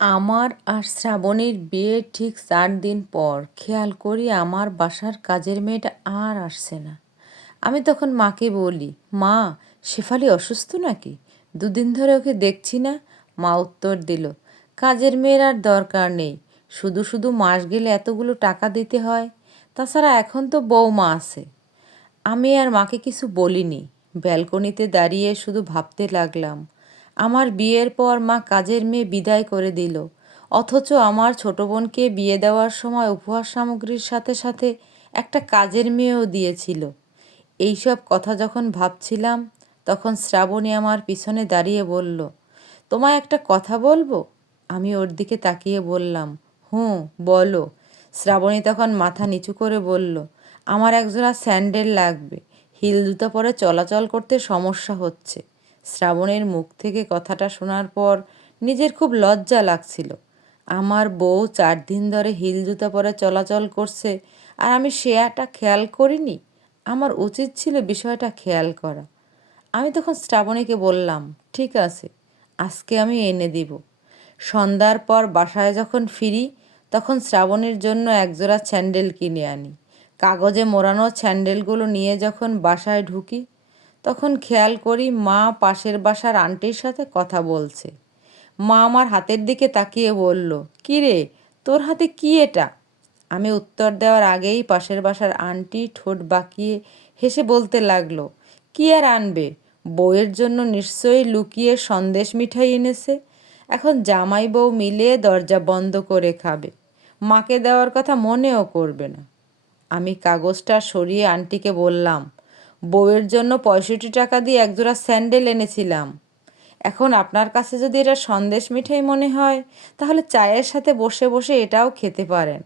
আমার আর শ্রাবণীর বিয়ের ঠিক 4 দিন পর খেয়াল করি আমার বাসার কাজের মেয়েটা আর আসছে না। আমি তখন মাকে বলি, মা, শেফালি অসুস্থ নাকি? 2 দিন ধরে ওকে দেখছি না। মা উত্তর দিল, কাজের মেয়ের আর দরকার নেই, শুধু শুধু মাস গেলে এতগুলো টাকা দিতে হয়, তাছাড়া এখন তো বৌমা আছে। আমি আর মাকে কিছু বলিনি, ব্যালকনিতে দাঁড়িয়ে শুধু ভাবতে লাগলাম। আমার বিয়ের পর মা কাজের মেয়ে বিদায় করে দিল, অথচ আমার ছোট বোনকে বিয়ে দেওয়ার সময় উপহার সামগ্রীর সাথে সাথে একটা কাজের মেয়েও দিয়েছিল। এইসব কথা যখন ভাবছিলাম, তখন শ্রাবণী আমার পিছনে দাঁড়িয়ে বলল, তোমায় একটা কথা বলবো? আমি ওর দিকে তাকিয়ে বললাম, হুঁ, বলো। শ্রাবণী তখন মাথা নিচু করে বলল, আমার একজোড়া স্যান্ডেল লাগবে, হিল জুতো পরে চলাচল করতে সমস্যা হচ্ছে। শ্রাবণীর মুখ থেকে কথাটা শোনার পর নিজের খুব লজ্জা লাগছিল। আমার বউ 4 দিন ধরে হিল জুতো পরে চলাচল করছে, আর আমি সেটা খেয়াল করিনি। আমার উচিত ছিল বিষয়টা খেয়াল করা। আমি তখন শ্রাবণীকে বললাম, ঠিক আছে, আজকে আমি এনে দিব। সন্ধ্যার পর বাসায় যখন ফিরি, তখন শ্রাবণীর জন্য একজোড়া স্যান্ডেল কিনে আনি। কাগজে মোড়ানো স্যান্ডেলগুলো নিয়ে যখন বাসায় ঢুকি, তখন খেয়াল করি মা পাশের বাসার আন্টির সাথে কথা বলছে। মা আমার হাতের দিকে তাকিয়ে বলল, কী রে, তোর হাতে কি এটা? আমি উত্তর দেওয়ার আগেই পাশের বাসার আন্টি ঠোঁট বাঁকিয়ে হেসে বলতে লাগলো, কি আর আনবে, বউয়ের জন্য নিশ্চয়ই লুকিয়ে সন্দেশ মিঠাই এনেছে। এখন জামাই বউ মিলে দরজা বন্ধ করে খাবে, মাকে দেওয়ার কথা মনেও করবে না। আমি কাগজটা সরিয়ে আন্টিকে বললাম, বউয়ের জন্য 65 টাকা দিয়ে একজোড়া স্যান্ডেল এনেছিলাম। এখন আপনার কাছে যদি এটা সন্দেশ মিঠাই মনে হয়, তাহলে চায়ের সাথে বসে বসে এটাও খেতে পারেন।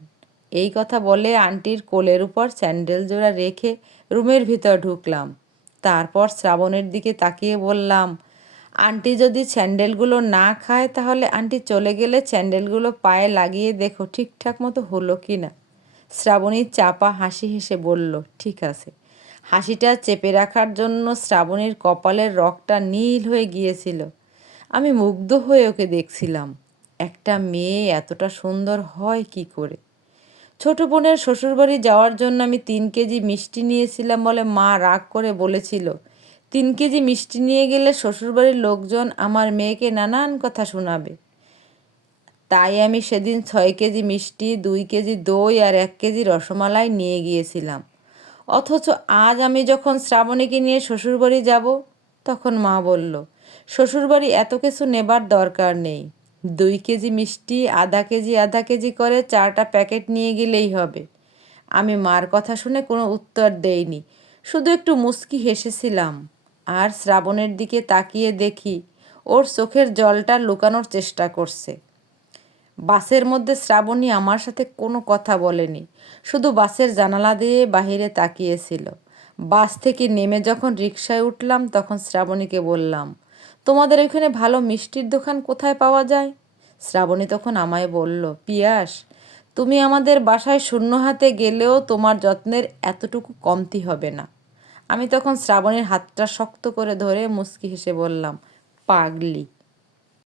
এই কথা বলে আন্টির কোলের উপর স্যান্ডেল জোড়া রেখে রুমের ভিতর ঢুকলাম। তারপর শ্রাবণের দিকে তাকিয়ে বললাম, আন্টি যদি স্যান্ডেলগুলো না খায়, তাহলে আন্টি চলে গেলে স্যান্ডেলগুলো পায়ে লাগিয়ে দেখো ঠিকঠাক মতো হলো কি না। শ্রাবণী চাপা হাসি হেসে বলল, ঠিক আছে। হাসিটা চেপে রাখার জন্য শ্রাবণীর কপালের রগটা নীল হয়ে গিয়েছিল। আমি মুগ্ধ হয়ে ওকে দেখছিলাম। একটা মেয়ে এতটা সুন্দর হয় কি করে? ছোট বোনের শ্বশুরবাড়ি যাওয়ার জন্য আমি 3 কেজি মিষ্টি নিয়েছিলাম বলে মা রাগ করে বলেছিল, 3 কেজি মিষ্টি নিয়ে গেলে শ্বশুরবাড়ির লোকজন আমার মেয়েকে নানান কথা শোনাবে। তাই আমি সেদিন 6 কেজি মিষ্টি, 2 কেজি দই আর 1 কেজি রসমালাই নিয়ে গিয়েছিলাম। অথচ আজ আমি যখন শ্রাবণীকে নিয়ে শ্বশুরবাড়ি যাব, তখন মা বলল, শ্বশুরবাড়ি এত কিছু নেবার দরকার নেই, 2 কেজি মিষ্টি, আধা কেজি করে 4টা প্যাকেট নিয়ে গেলেই হবে। আমি মার কথা শুনে কোনো উত্তর দেইনি, শুধু একটু মুচকি হেসেছিলাম। আর শ্রাবণের দিকে তাকিয়ে দেখি ওর চোখের জলটা লুকানোর চেষ্টা করছে। বাসের মধ্যে শ্রাবণী আমার সাথে কোনো কথা বলেনি, শুধু বাসের জানালা দিয়ে বাহিরে তাকিয়েছিল। বাস থেকে নেমে যখন রিকশায় উঠলাম, তখন শ্রাবণীকে বললাম, তোমাদের ওইখানে ভালো মিষ্টির দোকান কোথায় পাওয়া যায়? শ্রাবণী তখন আমায় বলল, পিয়াস, তুমি আমাদের বাসায় শূন্য হাতে গেলেও তোমার যত্নের এতটুকু কমতি হবে না। আমি তখন শ্রাবণীর হাতটা শক্ত করে ধরে মুচকি হেসে বললাম, পাগলি।